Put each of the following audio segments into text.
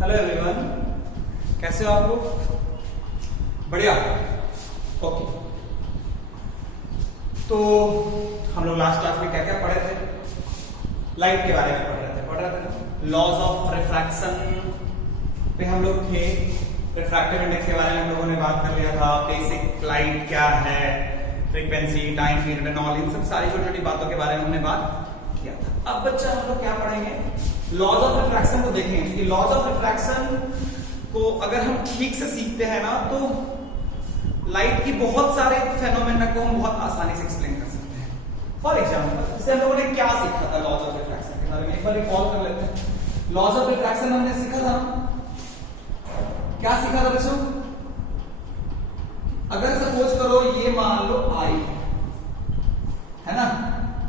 Hello everyone, कैसे हो आप लोग? बढ़िया। ओके, तो हम लोग लास्ट क्लास में क्या क्या पढ़े थे? लाइट के बारे में पढ़ रहे थे लॉज ऑफ रिफ्रैक्शन पे हम लोग थे। रिफ्रैक्टिव इंडेक्स के बारे में हम लोगों ने बात कर लिया था। बेसिक लाइट क्या है, frequency, time period and all, इन सब सारी छोटी छोटी बातों के बारे में हमने बात किया था। अब बच्चा हम लोग क्या पढ़ेंगे? लॉज ऑफ रिफ्रैक्शन को देखेंगे, क्योंकि लॉज ऑफ रिफ्रैक्शन को अगर हम ठीक से सीखते हैं ना तो लाइट की बहुत सारे फेनोमेना को हम बहुत आसानी से एक्सप्लेन कर सकते हैं। फॉर एग्जाम्पल, जैसे हम लोगों ने क्या सीखा था लॉज ऑफ रिफ्रैक्शन के बारे में, एक बार रिकॉल कर लेते हैं। लॉज ऑफ रिफ्रैक्शन हमने सीखा था, क्या सीखा था बच्चों? अगर सपोज करो ये मान लो आई है ना,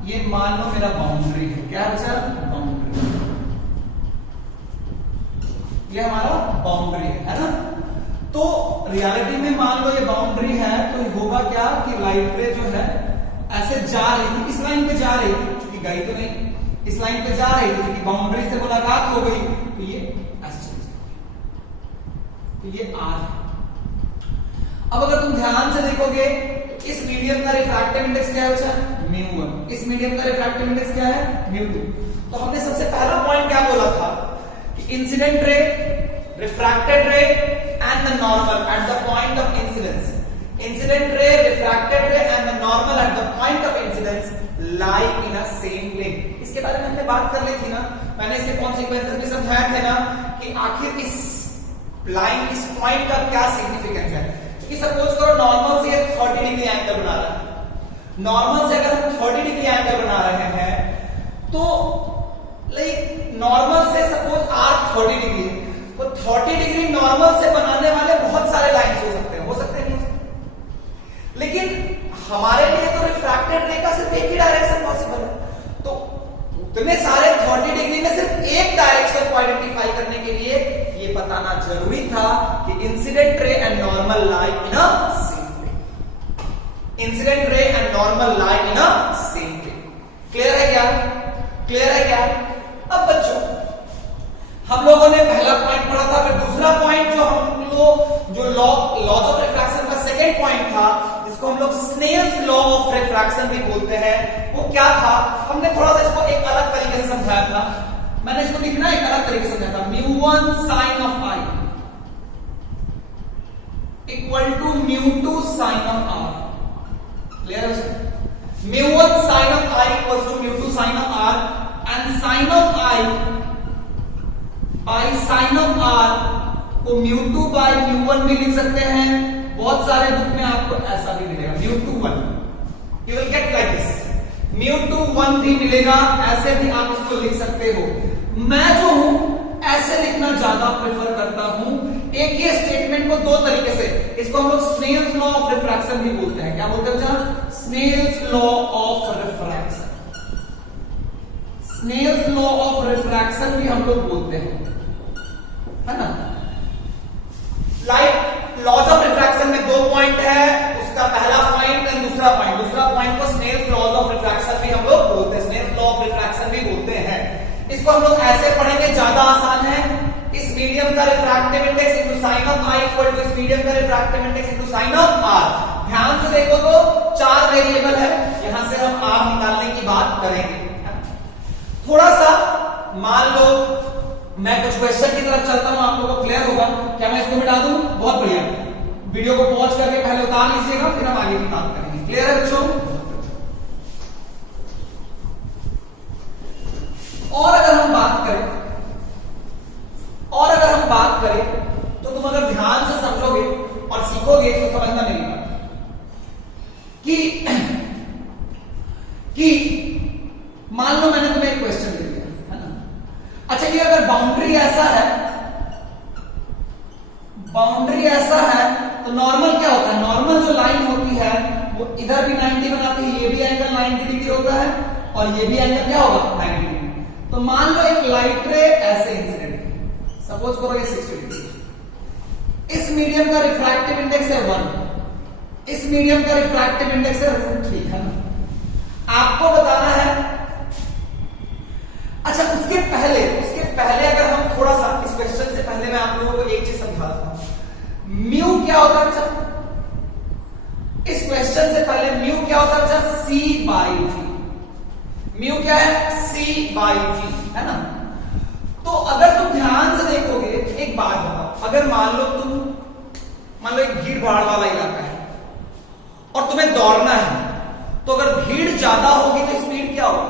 ये मान लो मेरा बाउंड्री है। क्या है बच्चा? बाउंड्री। ये हमारा बाउंड्री है ना। तो रियलिटी में मान लो ये बाउंड्री है, तो होगा क्या कि लाइट रे जो है ऐसे जा रही थी, इस लाइन पे जा रही थी, क्योंकि गई तो नहीं, इस लाइन पे जा रही थी, क्योंकि बाउंड्री से मुलाकात हो गई, तो ये ऐसे चली जाएगी। तो ये आर है। अब अगर तुम ध्यान से देखोगे तो इस मीडियम का रिफ्रैक्टिव इंडेक्स क्या है बच्चा? μ1। इस मीडियम का रिफ्रैक्टिव इंडेक्स क्या है? μ2। तो हमने सबसे पहला पॉइंट क्या बोला था कि incident ray, refracted ray and the normal at the point of incidence. Incident ray, refracted ray and the normal at the point of incidence lie in a same plane. इसके बारे में हमने बात कर ली थी ना, मैंने इसके कॉन्सिक्वेंसेस भी समझाए थे ना कि आखिर इस लाइन, इस पॉइंट का क्या सिग्निफिकेंस है। कि सपोज करो नॉर्मल से 30 डिग्री एंगल बना रहा है। नॉर्मल से अगर हम 30 डिग्री एंगल बना रहे हैं तो लाइक नॉर्मल से सपोज आर्क 30 डिग्री है, तो 30 डिग्री नॉर्मल से बनाने वाले बहुत सारे लाइंस हो सकते हैं, हो सकते हैं नहीं। लेकिन हमारे लिए तो रिफ्रैक्टेड रे का सिर्फ एक ही डायरेक्शन पॉसिबल है, तो उतने सारे 30 डिग्री में सिर्फ एक डायरेक्शन को आइडेंटिफाई करने के लिए ये बताना जरूरी था कि incident ray and normal lie in a same plane. Incident ray and normal lie in a same plane. Clear है क्या? क्लियर है क्या? अब बच्चों हम लोगों ने पहला पॉइंट पढ़ा था, फिर दूसरा पॉइंट जो हम लोग जो लॉज ऑफ रिफ्रैक्शन का सेकंड पॉइंट था, जिसको हम लोग स्नेल्स लॉ ऑफ रिफ्रैक्शन भी बोलते हैं, वो क्या था? हमने थोड़ा सा इसको एक अलग तरीके से समझाया था। मैंने इसको लिखना एक अलग तरीके से समझाया था। μ1 sin of i equal to μ2 sin of r। Clear है? μ1 sin of i equal to μ2 sin of r and sin of i by sin of r को μ2 by μ1 भी लिख सकते हैं। बहुत सारे बुक में आपको ऐसा भी मिलेगा μ2 1, you will get like this, μ2 1 भी मिलेगा, ऐसे भी आप इसको लिख सकते हो। मैं जो हूं ऐसे लिखना ज्यादा प्रेफर करता हूं। एक ही स्टेटमेंट को दो तरीके से, इसको हम लोग स्नेल्स लॉ ऑफ रिफ्रैक्शन भी बोलते हैं। क्या बोलते हैं बच्चा? Snell's law of refraction. Snell's law of refraction भी हम लोग बोलते हैं, है ना। लाइट लॉज ऑफ रिफ्रैक्शन में दो पॉइंट है, उसका पहला पॉइंट एंड दूसरा पॉइंट। दूसरा पॉइंट को स्नेल्स लॉज ऑफ रिफ्रैक्शन भी हम लोग बोलते हैं, स्नेल्स लॉ ऑफ रिफ्रैक्शन भी बोलते हैं। इसको हम लोग ऐसे पढ़ेंगे, ज्यादा आसान है। इस मीडियम का refractive index into sine of i equal to इस मीडियम का refractive index into sine of r। ध्यान से देखो तो 4 वेरिएबल है, यहां से हम r निकालने की बात करेंगे। थोड़ा सा मान लो मैं कुछ क्वेश्चन की तरफ चलता हूं, आप लोगों को क्लियर होगा। क्या मैं इसको मिटा दूं? बहुत बढ़िया। वीडियो को पॉज करके पहले उतार लीजिएगा, फिर हम आगे की बात करेंगे। क्लियर है बच्चों? और अगर हम बात करें तो तुम अगर ध्यान से समझोगे और सीखोगे तो समझना मेरी बात कि मान लो मैंने तुम्हें एक क्वेश्चन दे दिया, है ना। अच्छा, ये अगर बाउंड्री ऐसा है तो नॉर्मल क्या होता है? नॉर्मल जो लाइन होती है वो इधर भी 90 बनाती है, ये भी एंगल 90 डिग्री होता है और ये भी एंगल क्या होगा? 90 डिग्री। तो मान लो एक लाइट रे ऐसे इंसिडेंट, सपोज करो ये 60 डिग्री, इस मीडियम का रिफ्रैक्टिव इंडेक्स है 1, इस मीडियम का रिफ्रैक्टिव इंडेक्स है √3, है ना। आपको बताना है। अच्छा, उसके पहले अगर हम थोड़ा सा इस क्वेश्चन से पहले क्या होता है बच्चा? इस क्वेश्चन से पहले म्यू क्या होता है बच्चा? c by v। म्यू क्या है? c बाई v, है ना? तो अगर तुम ध्यान से देखोगे, एक बात बताओ, अगर मान लो एक भीड़ भाड़ वाला इलाका है और तुम्हें दौड़ना है, तो अगर भीड़ ज्यादा होगी तो स्पीड क्या होगा?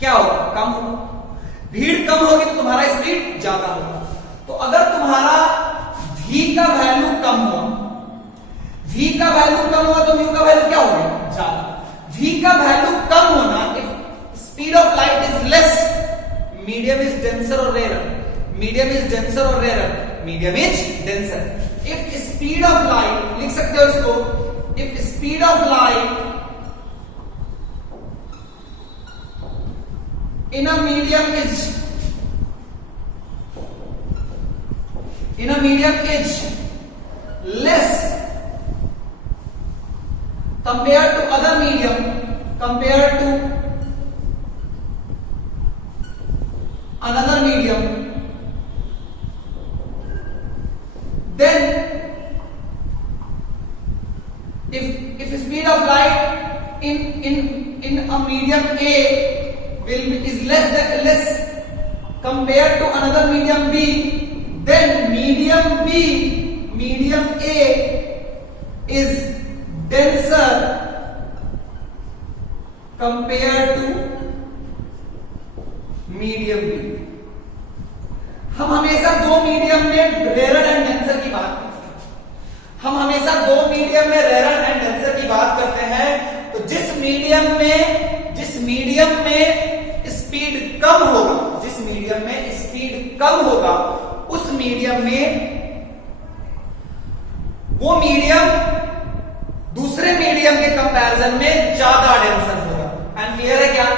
क्या होगा? कम होगा। भीड़ कम होगी तो तुम्हारा स्पीड ज्यादा होगा। तो अगर तुम्हारा v का वैल्यू कम हुआ, v का वैल्यू कम हुआ तो म्यू का वैल्यू क्या हो गया? ज्यादा। v का वैल्यू कम होना, if speed of light is less, medium is denser और रेयर, मीडियम इज डेंसर और rare, medium is denser. If speed of light, लिख सकते हो इसको, if speed of light in a medium is less compared to other medium, compared to another medium, then if speed of light in a medium A is less compared to another medium B, then medium A is denser compared to medium B। हम हमेशा दो medium में rare and denser की बात करते हैं, हम हमेशा दो मीडियम में रेयर एंड डेंसर की बात करते हैं। तो जिस मीडियम में स्पीड कम होगा, जिस मीडियम में स्पीड कम होगा, उस मीडियम में वो मीडियम दूसरे मीडियम के कंपैरिजन में ज्यादा डेंसर होगा। एंड क्लियर है क्या?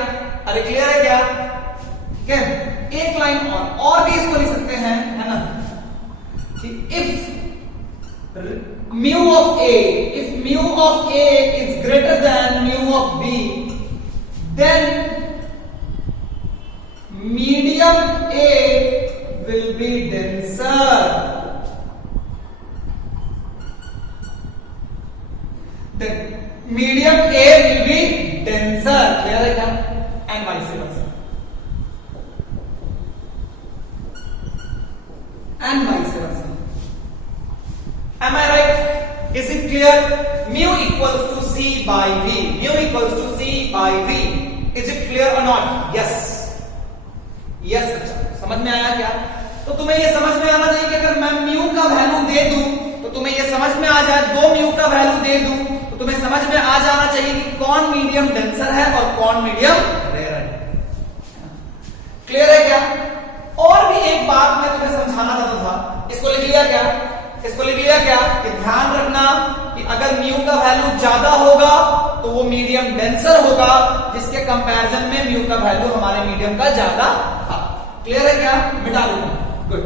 अरे क्लियर है क्या? ठीक है, एक लाइन और भी इसको लिख सकते हैं, है ना? If mu of A is greater than mu of B, then medium A will be denser, then medium A will be denser, clear है क्या? and vice versa, and vice versa, am I right? Is it clear? Mu equals to c by v, mu equals to c by v, is it clear or not? yes, yes बच्चा, समझ में आया क्या? तो तुम्हें ये समझ में आना चाहिए कि अगर मैं म्यू का वैल्यू दे दूं तो तुम्हें ये समझ में आ जाए, दो म्यू का वैल्यू दे दूं तो तुम्हें समझ में आ जाना चाहिए कि कौन मीडियम डेंसर है और कौन मीडियम रेयर है। क्लियर है क्या? और भी एक बात मैं तुम्हें समझाना चाहता था, इसको लिख लिया क्या? इसको लिख लिया क्या? कि ध्यान रखना कि अगर म्यू का वैल्यू ज्यादा होगा तो वो मीडियम डेंसर होगा, जिसके कंपैरिजन में म्यू का वैल्यू हमारे मीडियम का ज्यादा था। क्लियर है क्या? मिटा दूंगा, गुड।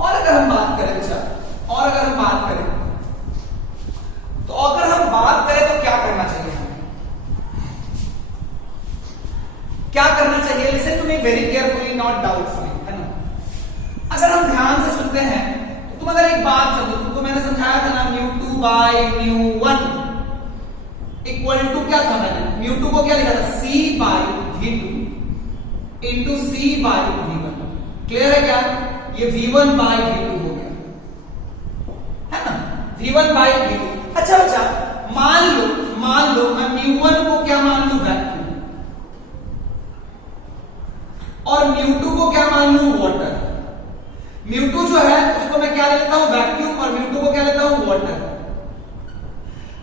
और अगर हम बात करें तो क्या करना चाहिए? क्या करना चाहिए? Listen to me very carefully, not doubtfully, है ना? अगर हम ध्यान से सुनते हैं तो तुम अगर एक बात समझो, तुमको मैंने समझाया था ना, μ2 बाई μ1 इक्वल टू क्या था? मैंने μ2 को क्या लिखा था? c by v2 into c by v1। Clear है क्या? ये v1 बाई v2 हो गया, है ना? v1 by v2। अच्छा बच्चा, मान लो मैं μ1 को क्या मान लू? वैक्यूम। और μ2 को क्या मान लू? वाटर। μ2 जो है उसको मैं क्या लेता हूं? वैक्यूम। और μ2 को क्या लेता हूं? वाटर।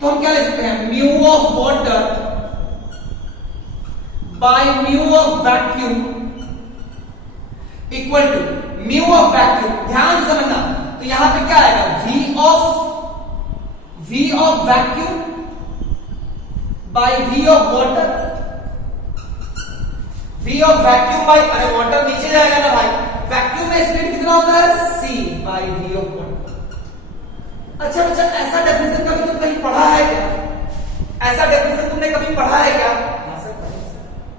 तो हम क्या ले सकते हैं? Mu of water by mu of vacuum equal to mu of vacuum. ध्यान समझना, तो यहां पे क्या आएगा? v of vacuum by v of water, v of vacuum by, अरे वाटर नीचे जाएगा ना भाई, वैक्यूम में स्पीड कितना होता है? c by v of water. अच्छा बच्चा, ऐसा डेफिनेशन कभी तुम कहीं पढ़ा है क्या? ऐसा डेफिनेशन तुमने कभी पढ़ा है क्या?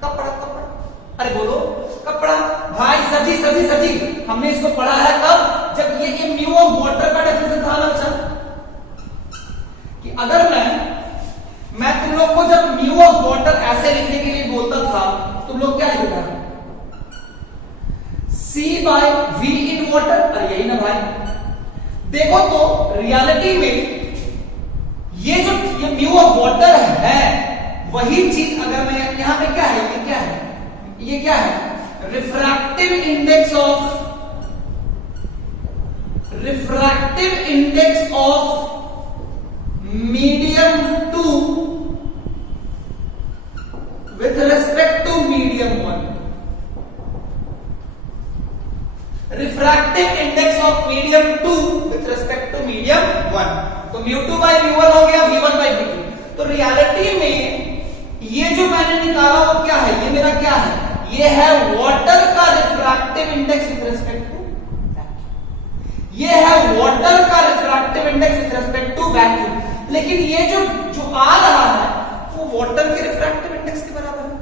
कब पढ़ा? अरे बोलो, कब पढ़ा भाई? सजी हमने इसको पढ़ा है कब? जब ये ये म्यू ऑफ वाटर का डेफिनेशन था ना बच्चा, कि अगर मैं तुम लोग को जब म्यू ऑफ वाटर ऐसे लिखने के लिए बोलता था, तुम लोग क्या लिखता है, C by V in water, अरे यही ना भाई। देखो तो रियलिटी में ये म्यू ऑफ वाटर है, वही चीज अगर मैं यहां पे क्या है, ये क्या है, refractive index of medium 2 with respect to medium 1। Refractive index of medium 2 with respect to medium 1, तो μ2 बाई μ1 हो गया, v1 बाई v2। तो रियलिटी में ये जो मैंने निकाला वो क्या है, ये मेरा क्या है, ये है वाटर का refractive index with respect to vacuum, ये है वाटर का refractive index with respect to vacuum. लेकिन ये जो आ रहा है वो वाटर के रिफ्रैक्टिव इंडेक्स के बराबर है।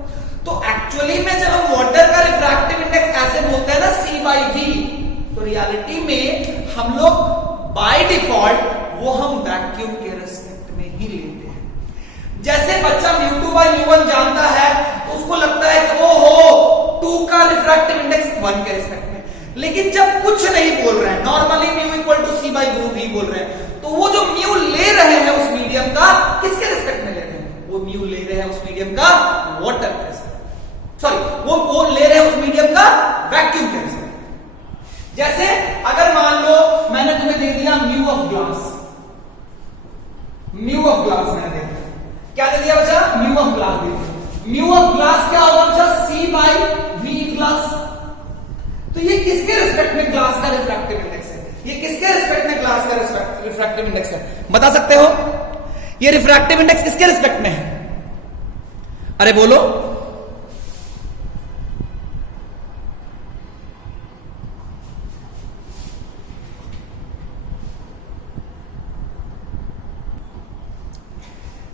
तो एक्चुअली में जब हम वाटर का रिफ्रैक्टिव इंडेक्स ऐसे बोलते हैं ना C बाई V, तो रियलिटी में हम लोग बाय डिफॉल्ट वो हम वैक्यूम के रिस्पेक्ट में ही लेते हैं। जैसे बच्चा μ2 बाई μ1 जानता है तो उसको लगता है कि ओहो 2 का रिफ्रैक्टिव इंडेक्स 1 के रिस्पेक्ट में, लेकिन जब कुछ नहीं बोल रहे हैं, normally mu equal to C by V बोल रहे हैं, तो वो जो म्यू ले रहे हैं उस मीडियम का किसके रिस्पेक्ट में ले रहे हैं, वो म्यू ले रहे हैं उस मीडियम का वाटर के रिस्पेक्ट, सॉरी वो ले रहे हैं उस मीडियम का वैक्यूम के रिस्पेक्ट। जैसे अगर मान लो मैंने तुम्हें दे दिया म्यू ऑफ ग्लास मैंने दे दिया, क्या दे दिया बच्चा, म्यू ऑफ ग्लास दे दिया। म्यू ऑफ ग्लास क्या होगा बच्चा, C बाई V ग्लास। तो ये किसके रिस्पेक्ट में ग्लास का रिफ्रैक्टिव इंडेक्स है, ये किसके रिस्पेक्ट में ग्लास का रिफ्रैक्टिव इंडेक्स है, बता सकते हो, ये रिफ्रैक्टिव इंडेक्स किसके रिस्पेक्ट में है, अरे बोलो।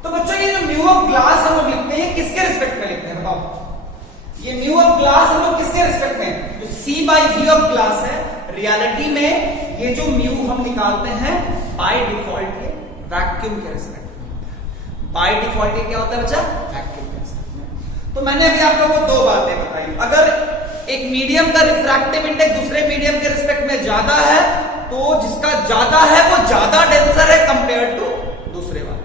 तो बच्चों ये जो म्यू ऑफ ग्लास हम लोग लिखते हैं किसके रिस्पेक्ट में लिखते हैं, बताओ। ये म्यू ऑफ ग्लास हम लोग किसके रिस्पेक्ट में, जो C by V of glass है, रियलिटी में ये जो म्यू हम निकालते हैं बाय डिफॉल्ट के वैक्यूम के रिस्पेक्ट में। बाय डिफॉल्ट ये क्या होता है बच्चा, वैक्यूम के रिस्पेक्ट में। तो मैंने अभी आप लोगों को 2 बातें बताई, अगर एक मीडियम का रिफ्रैक्टिव इंडेक्स दूसरे मीडियम के रिस्पेक्ट में ज्यादा है तो जिसका ज्यादा है वो ज्यादा डेंसर है कंपेयर टू दूसरे वाले।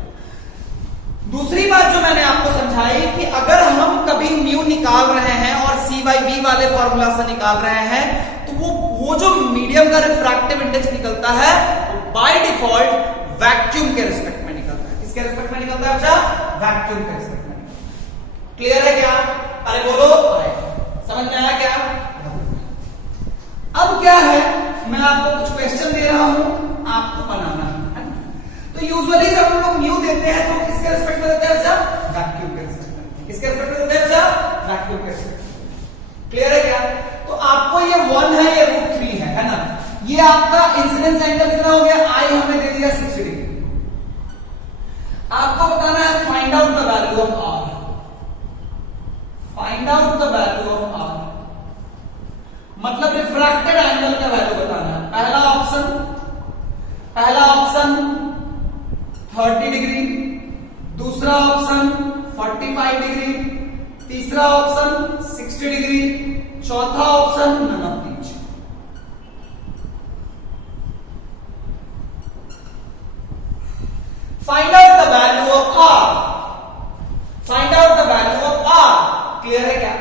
दूसरी बात जो मैंने आपको समझाई कि अगर हम कभी म्यू निकाल रहे हैं और C बाई V वाले फॉर्मूला से निकाल रहे हैं तो वो जो मीडियम का रिफ्रैक्टिव इंडेक्स निकलता है वो बाय डिफॉल्ट वैक्यूम के रिस्पेक्ट में निकलता है। किसके रिस्पेक्ट में निकलता है बच्चा, वैक्यूम के रिस्पेक्ट में। क्लियर है क्या, अरे बोलो, समझ में आया क्या। अब क्या है, मैं आपको कुछ क्वेश्चन दे रहा हूं, आपको बनाना है। तो यूजुअली जब हम लोग म्यू देते हैं तो किसके रिस्पेक्ट में देते हैं बच्चा, वैक्यूम के रिस्पेक्ट में। किसके रिस्पेक्ट में देते हैं बच्चा, वैक्यूम के रिस्पेक्ट में। क्लियर है क्या। तो आपको ये 1 है, ये √3 है ना। ये आपका इंसिडेंस एंगल कितना हो गया, I हमें दे दिया 60 डिग्री। आपको बताना है find out the value of R, find out the value of R मतलब रिफ्रैक्टेड एंगल का वैल्यू बताना है। पहला ऑप्शन 30 डिग्री, दूसरा ऑप्शन 45 डिग्री, तीसरा ऑप्शन 60 डिग्री, चौथा option none of these. Find out the value of R, find out the value of R। Clear है क्या।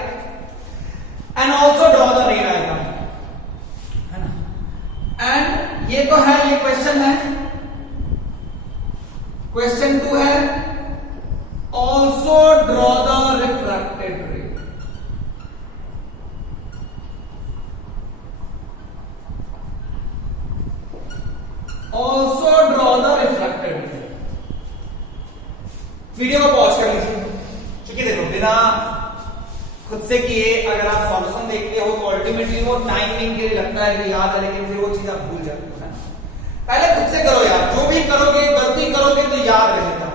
And also draw the ray diagram, है ना। एंड ये तो है, ये क्वेश्चन है, क्वेश्चन 2 है, ऑल्सो ड्रॉ द रिफ्रैक्टेड रे। ऑल्सो ड्रॉ द रिफ्रैक्टेड रे। वीडियो को पॉज कर लीजिए, क्योंकि देखो बिना खुद से किए अगर आप सॉल्यूशन देखते हो तो अल्टीमेटली वो टाइमिंग के लिए लगता है कि याद है, लेकिन फिर वो चीज आप भूल जाते हो। पहले खुद से करो यार, जो भी करोगे गलती करोगे तो याद रहेगा।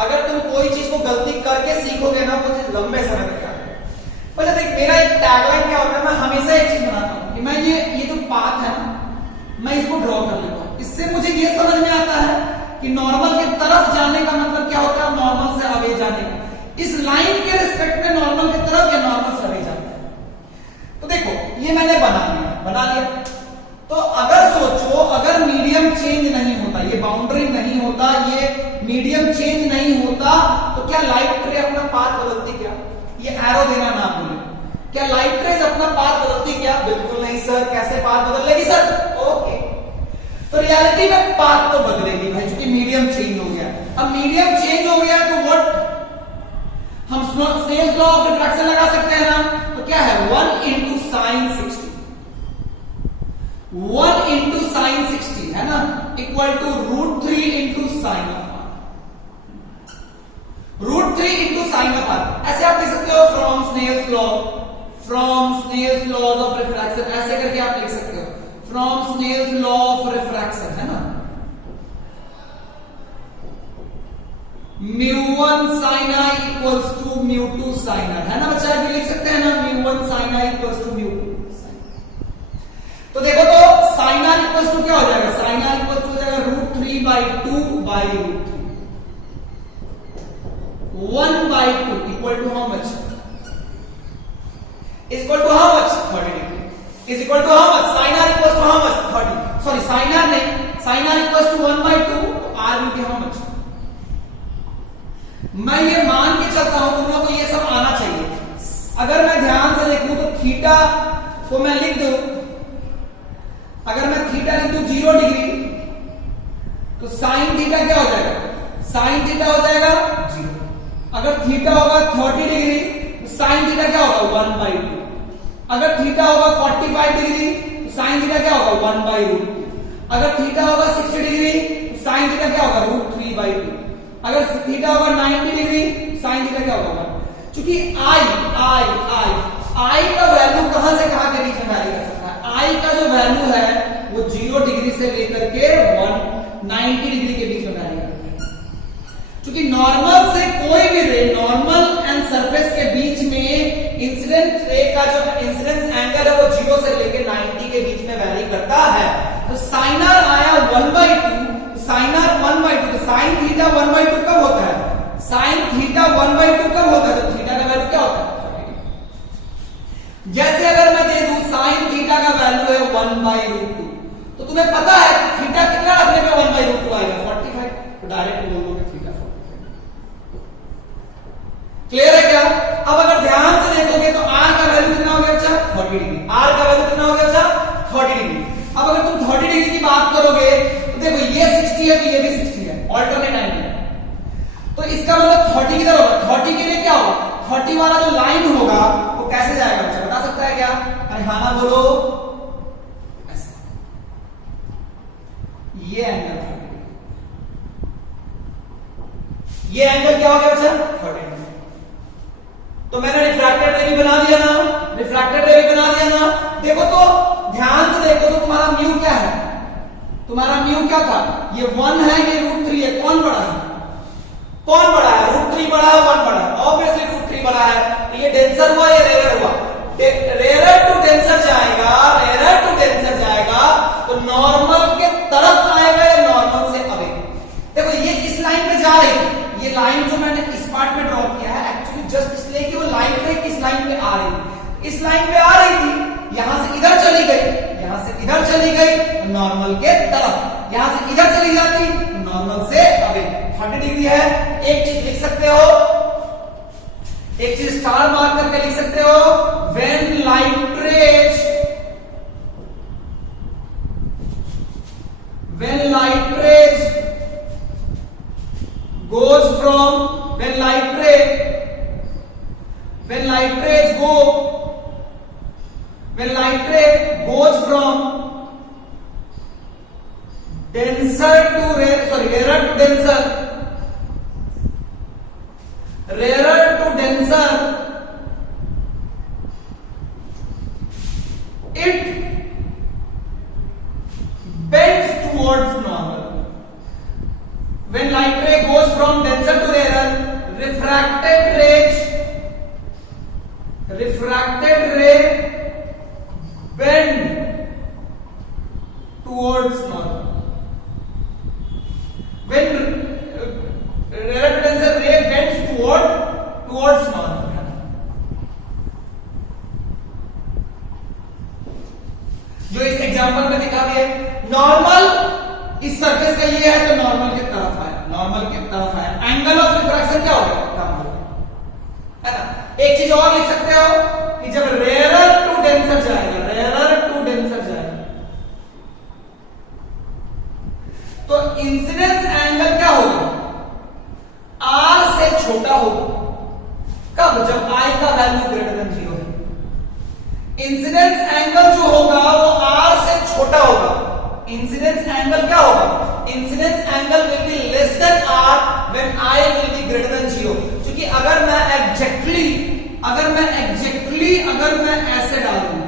अगर तुम कोई चीज को गलती करके सीखोगे ना वो चीज लंबे समय तक याद रहेगा। पहले देख, मेरा एक टैगलाइन क्या होता है, मैं हमेशा एक चीज बनाता हूं कि मैं ये जो पाथ है ना, मैं इसको ड्रॉ ये समझ में आता है कि नॉर्मल के तरफ जाने का मतलब क्या होता है, नॉर्मल से अवे जाने का। इस लाइन के रिस्पेक्ट में नॉर्मल की तरफ या नॉर्मल से अवे जाता है। तो देखो ये मैंने बना लिया। तो अगर सोचो, अगर मीडियम चेंज नहीं होता, ये बाउंड्री नहीं होता, ये मीडियम चेंज नहीं होता, तो क्या लाइट रे अपना पाथ बदलती क्या? ये एरो देना ना भूलें। क्या लाइट रेज अपना पाथ बदलती क्या? बिल्कुल नहीं सर। कैसे पाथ बदल लेगी सर? ओके, तो रियलिटी में पाथ तो बदलेगी भाई, क्योंकि मीडियम चेंज हो गया। अब मीडियम चेंज हो गया तो व्हाट, हम स्नेल्स लॉ ऑफ रिफ्रैक्शन लगा सकते हैं ना। तो क्या है, 1 into sin 60, 1 into sin 60 है ना, equal to √3 into sin of r, √3 into sin of r। ऐसे आप लिख सकते हो from Snell's law, from Snell's laws of refraction, ऐसे करके आप लिख सकते हो from Snell's law of refraction, है ना। μ1 sin i equals to μ2 sin r, है ना बच्चा, ये लिख सकते हैं ना, μ1 sin i equals to μ2 sin r। तो देखो तो sin r इक्वल्स टू क्या हो जाएगा, sin r इक्वल्स टू हो जाएगा √3/2 by √3, 1/2 equal to how much, is equal to how much, 30 degree, is equal to how much, sin r equals to how much, 30, sorry sin r नहीं, sin r equals to 1/2, तो r will be how much। मैं ये मान के चलता हूं, तुम लोगों को ये सब आना चाहिए। अगर मैं ध्यान से देखूं तो थीटा को मैं लिख दूं, अगर मैं थीटा लिख दूं 0 डिग्री, तो साइन थीटा क्या हो जाएगा, साइन थीटा हो जाएगा 0। अगर थीटा होगा 30 डिग्री, तो साइन थीटा क्या होगा 1/2। अगर थीटा होगा 45 डिग्री, तो साइन थीटा क्या होगा 1/√2। अगर थीटा होगा 60 डिग्री, तो साइन थीटा क्या होगा √3/2। अगर थीटा होगा 90 डिग्री, साइन थीटा क्या होगा 1। चूंकि आई का वैल्यू कहां से कहां के बीच में वैरी कर सकता है, आई का जो वैल्यू है वो 0 डिग्री से लेकर के 190 डिग्री के बीच में वैरी करता है। चूंकि नॉर्मल से कोई भी रे, नॉर्मल एंड सरफेस के बीच में इंसिडेंट रे का जो इंसिडेंस एंगल है वो 0 से लेकर 90 के बीच में वैरी करता है। तो साइन r आया 1/2, साइन r 1/2, तो साइन थीटा 1/2 कब होता है, साइन थीटा 1/2 कब होता है, तो थीटा का वैल्यू क्या होता है 30। जैसे अगर मैं दे दूं साइन थीटा का वैल्यू है 1/√2, तो तुम्हें पता है कि थीटा कितना रखने पे 1/√2 आएगा 45, तो डायरेक्ट बोल दोगे थीटा 45। क्लियर है क्या? अब अगर ध्यान से देखोगे तो r का वैल्यू कितना हो गया बच्चा, 30 डिग्री। r का वैल्यू कितना हो गया बच्चा, 30 डिग्री। अब अगर तुम 30 डिग्री की बात करोगे तो देखो ये 60 है तो ये भी 60 है, ऑल्टरनेट एंगल। तो इसका मतलब 30 किधर होगा, 30 के लिए क्या होगा, 30 वाला जो लाइन होगा वो कैसे जाएगा बच्चा, बता सकता है क्या? अरे हाँ ना बोलो, ऐसा। ये एंगल 30 डिग्री, ये एंगल क्या हो गया बच्चा 30 डिग्री। तो मैंने रिफ्रैक्टेड रे भी बना दिया ना, रिफ्रैक्टेड रे भी बना दिया ना। देखो तो ध्यान से देखो तो तुम्हारा म्यू क्या है, तुम्हारा म्यू क्या था, ये 1 है, ये √3 है, कौन बड़ा है, कौन बड़ा है, √3 बड़ा है 1 बड़ा है, ऑब्वियसली √3 बड़ा है। तो ये डेंसर हुआ, ये रेयर हुआ, रेयर टू डेंसर जाएगा, रेयर टू डेंसर जाएगा, तो नॉर्मल के तरफ आएगा या नॉर्मल से अवे। देखो ये इस लाइन पे जा रही है, ये लाइन जो मैंने इस पार्ट में ड्रॉ किया है एक्चुअली जस्ट इसलिए कि वो लाइन पे किस लाइन पे आ रही थी, इस लाइन पे आ रही थी, यहां से इधर चली गई, यहां से इधर चली गई नॉर्मल के तरफ, यहां से इधर चली जाती नॉर्मल से अवे 30 डिग्री है। एक चीज लिख सकते हो, एक चीज स्टार मार्क करके लिख सकते हो, when light rays, when light rays goes from, when light rays go, when light ray goes from denser to rare, sorry, rarer to denser, rarer to denser, it bends towards normal. When light ray goes from denser to rarer, refracted ray bend towards normal. जो इस example में दिखा दिए। Normal इस surface का ये है तो नॉर्मल की तरफ है, नॉर्मल की तरफ है, एंगल ऑफ रिफ्रैक्शन क्या होगा, कम होगा, है ना। एक चीज और लिख सकते हो कि जब रेयरर टू डेंसर जाएगा, रेयरर टू डेंसर जाएगा तो इंसिडेंस एंगल क्या होगा, आर से छोटा होगा। कब, जब आई का वैल्यू ग्रेटर देन 0 है। इंसिडेंस एंगल जो होगा वो आर से छोटा होगा। इंसिडेंस एंगल क्या होगा, incidence angle will be less than R when I will be greater than 0। क्योंकि अगर मैं एग्जैक्टली अगर मैं ऐसे डालूं,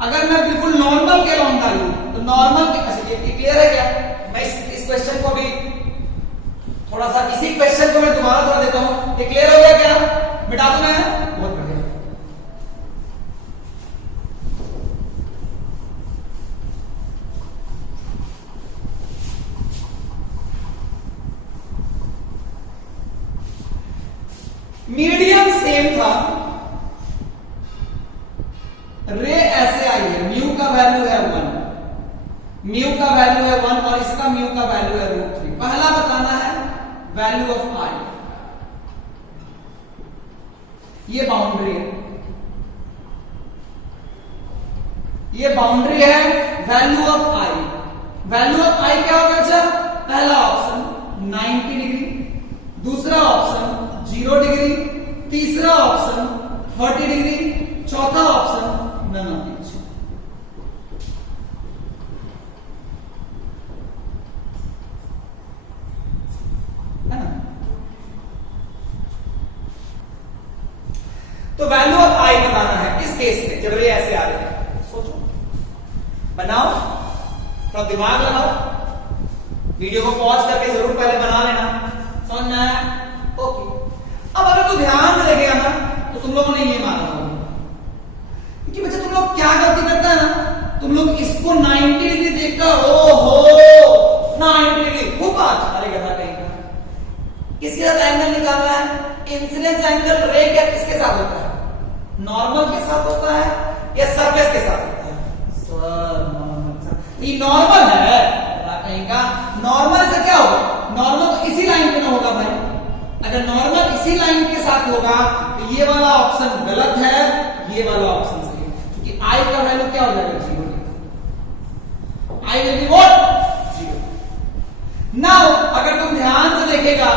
अगर मैं बिल्कुल नॉर्मल के लॉन्ग डालूं तो नॉर्मल के, अच्छा ये क्लियर है क्या। मैं इस क्वेश्चन को भी थोड़ा सा, इसी क्वेश्चन को मैं दोबारा थोड़ा देता हूं, ये क्लियर हो गया क्या, मिटा दूं मैं, बहुत बढ़िया। मीडियम सेम था, रे ऐसे आई है, म्यू का वैल्यू है 1, म्यू का वैल्यू है 1 और इसका म्यू का वैल्यू है √3। पहला बताना है वैल्यू ऑफ आई, ये बाउंड्री है, ये बाउंड्री है, value of I, value of I क्या होगा, अच्छा पहला ऑप्शन 90 डिग्री, दूसरा ऑप्शन 0 डिग्री, तीसरा ऑप्शन 30 डिग्री, चौथा ऑप्शन नन ऑफ ईच। है ना। तो वैल्यू ऑफ आई बताना है इस केस में, जब रे ऐसे आ रहे हैं। सोचो, बनाओ, थोड़ा दिमाग लगाओ, वीडियो को पॉज करके जरूर पहले बना लेना, समझ में आया, ओके। अब अगर तू ध्यान से देखेगा ना तो तुम लोगों ने ये माना होगा, क्योंकि बच्चा तुम लोग क्या गलती करता है ना, तुम लोग इसको 90 डिग्री देखकर ओहो 90 डिग्री खूब बात, अरे गधा कहीं का, किसके साथ एंगल निकालना है, इंसिडेंस एंगल रे क्या किसके साथ होता है, नॉर्मल के साथ होता है या सरफेस के साथ होता है, सर नॉर्मल के साथ। ये नॉर्मल है कहीं का, नॉर्मल से क्या होगा, नॉर्मल तो इसी लाइन पे ना होगा भाई। अगर नॉर्मल इसी लाइन के साथ होगा तो ये वाला ऑप्शन गलत है, ये वाला ऑप्शन सही है, क्योंकि आई का वैल्यू क्या हो जाएगा, 0। I will be what, 0। Now अगर तुम ध्यान से देखेगा,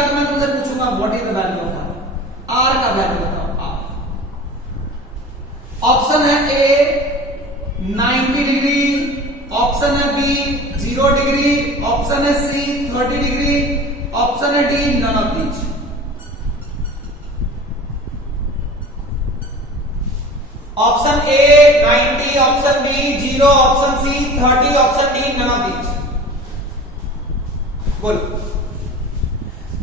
तो मैं तुमसे पूछूंगा what is the value of R का वैल्यू बताओ। आर ऑप्शन है ए 90 डिग्री, ऑप्शन है बी 0 डिग्री, ऑप्शन है सी 30 डिग्री, ऑप्शन है D none of these. Option A 90, option B 0, option C 30, option D none of these. बोलो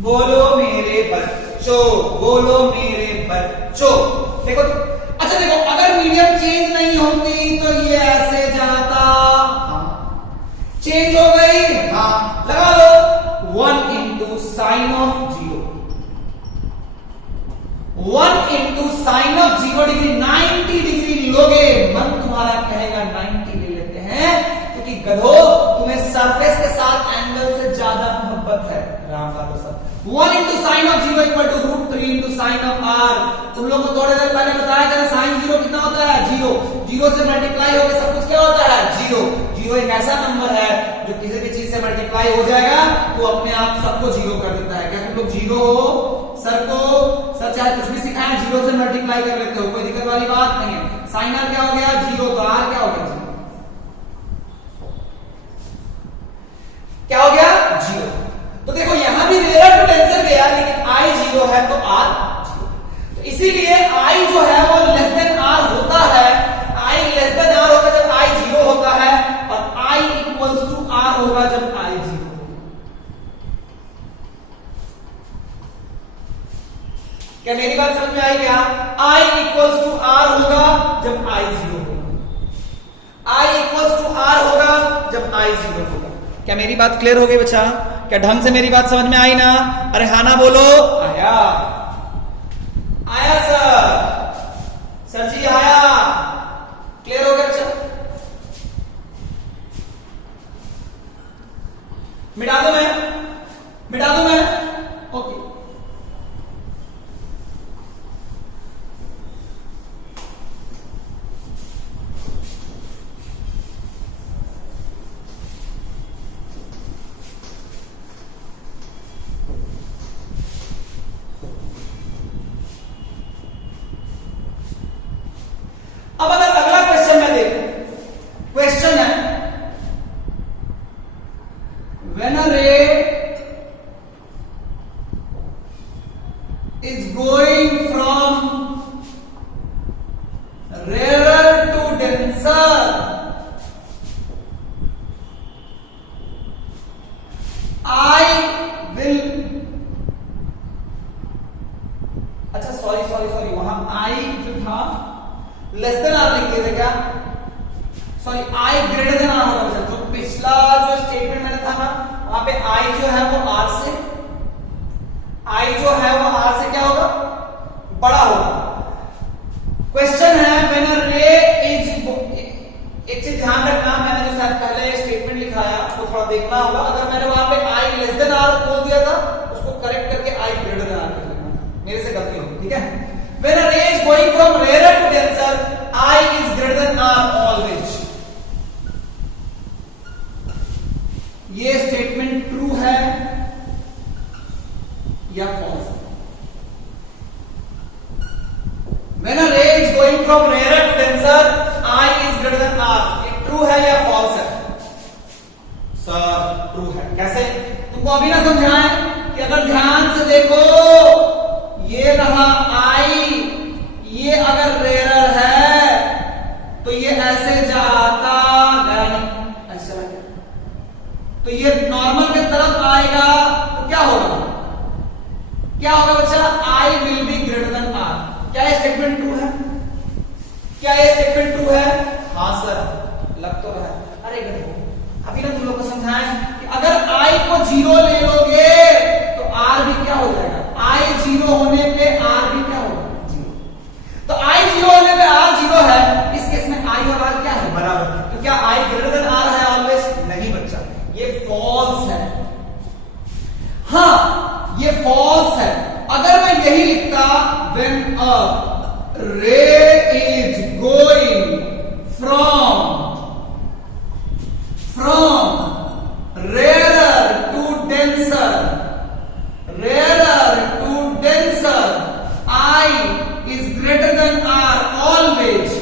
बोलो मेरे बच्चों, बोलो मेरे बच्चों। देखो, अच्छा देखो, अगर मीडियम चेंज नहीं होती तो ये ऐसे जाता, चेंज हो गई, हाँ लगा लो 1 into sine of 0, 1 into sine of 0 degree, 90 degree लोगे, मन तुम्हारा कहेगा 90 ले लेते हैं, क्योंकि गधो तुम्हें सरफेस के साथ एंगल से ज्यादा मोहब्बत है। राम का तो सब 1 into sine of 0 equal to √3 into sine of R. तुम लोग को थोड़ी देर पहले बताया था साइन 0 कितना होता है, 0, 0 से मल्टीप्लाई होकर सब कुछ क्या होता है, 0। 0 एक ऐसा नंबर है जो किसी भी चीज से मल्टीप्लाई हो जाएगा तो अपने आप सबको 0 कर देता है। क्या तुम लोग 0 हो, सर चाहे कुछ भी सिखाएं 0 से मल्टीप्लाई कर लेते हो, कोई दिक्कत वाली बात नहीं है। साइन आर क्या हो गया, 0, तो आर क्या हो गया, 0। क्या हो गया, 0। तो देखो यहां भी रेयर टू टेंसर गया, लेकिन आई 0 है तो आर 0। तो इसीलिए आई जो है वो लेस देन आर होता है, आई लेस देन आर होगा जब आई 0 होता है, और आई इक्वल्स टू आर होगा जब आई 0 होगा। क्या मेरी बात समझ में आई क्या, आई इक्वल्स टू आर होगा जब आई 0 होगा, आई इक्वल्स टू आर होगा जब आई 0 होगा। क्या मेरी बात क्लियर हो गई बच्चा, क्या ढंग से मेरी बात समझ में आई ना, अरे हाँ ना बोलो, आया आया सर जी आया। अब अगर अगला क्वेश्चन मैं देखूं, क्वेश्चन है व्हेन अ रे is going from rarer to denser, I will, अच्छा सॉरी वहां I जो था लेस देन आर लिख दिया था क्या? Sorry I greater than R होगा बच्चा। जो पिछला जो स्टेटमेंट मैंने था ना वहां पे I जो है वो R से, I जो है वो R से क्या होगा? बड़ा होगा। क्वेश्चन है व्हेन अ रे इज, एक चीज ध्यान रखना, मैंने जो शायद पहले स्टेटमेंट लिखाया उसको थोड़ा देखना होगा। अगर मैंने वहां पे I लेस देन R बोल दिया था उसको करेक्ट करके I ग्रेटर देन R कर लेना, मेरे से गलती होगी, ठीक है। When a ray is going from rare to denser, I is greater than R always. ये स्टेटमेंट ट्रू है या फॉल्स है? When a ray is going from rarer to denser, I is greater than R. ये true है या false है? Sir true है। कैसे? तुमको अभी ना समझाएं कि अगर ध्यान से देखो ये रहा I, ये अगर रेयर है तो ये ऐसे जाता नहीं, ऐसे चला गया, तो ये नॉर्मल की तरफ आएगा तो क्या होगा? क्या होगा बच्चा? I will be greater than R। क्या ये स्टेटमेंट ट्रू है? क्या ये स्टेटमेंट ट्रू है? हाँ सर, लग तो रहा है। अरे देखो अभी ना तुम लोग को समझाएं कि अगर I को 0 ले लोगे तो R भी क्या हो जाएगा? I 0 होने पे R भी क्या होगा? 0। तो I 0 होने पे R 0 है, इस केस में I और R क्या है? बराबर। तो क्या I ग्रेटर देन R है ऑलवेज? नहीं बच्चा, ये फॉल्स है। हाँ ये फॉल्स है। अगर मैं यही लिखता when a ray is going from rarer to denser, I is greater than R always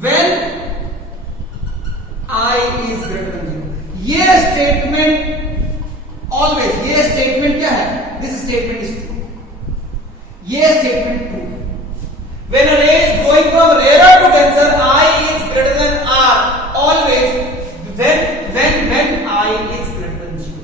when I is greater than 0। ये स्टेटमेंट ऑलवेज, ये स्टेटमेंट क्या है? This statement is true. ये स्टेटमेंट ट्रू है। When a ray is going from rare to denser, I is greater than R always when I is greater than 0।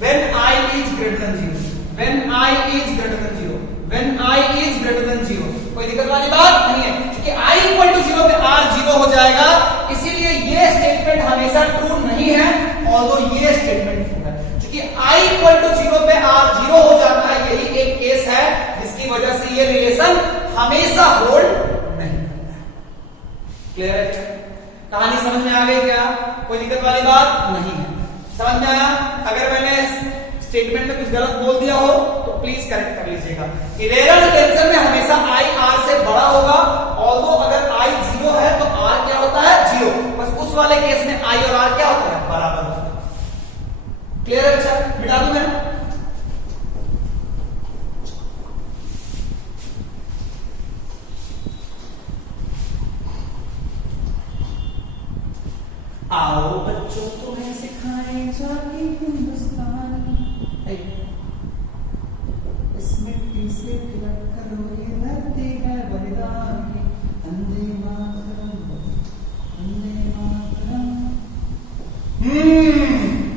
When I is greater than 0, when I is greater than 0, when I is greater than 0। कोई दिक्कत वाली बात नहीं है, क्योंकि I equal to 0 पे R 0 हो जाएगा, इसीलिए ये स्टेटमेंट हमेशा ट्रू नहीं है, ऑल्दो ये स्टेटमेंट ट्रू है। क्योंकि I equal to 0 पे R 0 हो जाता है, यही एक केस है जिसकी वजह से ये रिलेशन हमेशा होल्ड नहीं करता है। क्लियर है? कहानी समझ में आ गई क्या? कोई दिक्कत वाली बात नहीं है, समझ में आया? अगर मैंने स्टेटमेंट में कुछ गलत बोल दिया हो तो प्लीज करेक्ट कर लीजिएगा कि रेयर टेंशन में हमेशा I R से बड़ा होगा, ऑल्दो अगर I 0 है तो R क्या होता है? 0। बस उस वाले केस में I और R क्या होता है? बराबर होता है। क्लियर है? अच्छा मिटा दूं मैं? आओ बच्चों तुम्हें सिखाए जाके हिंदुस्तान, इस मिट्टी से तिलक करो, ये धरती है बलिदान की, वंदे मातरम, वंदे मातरम।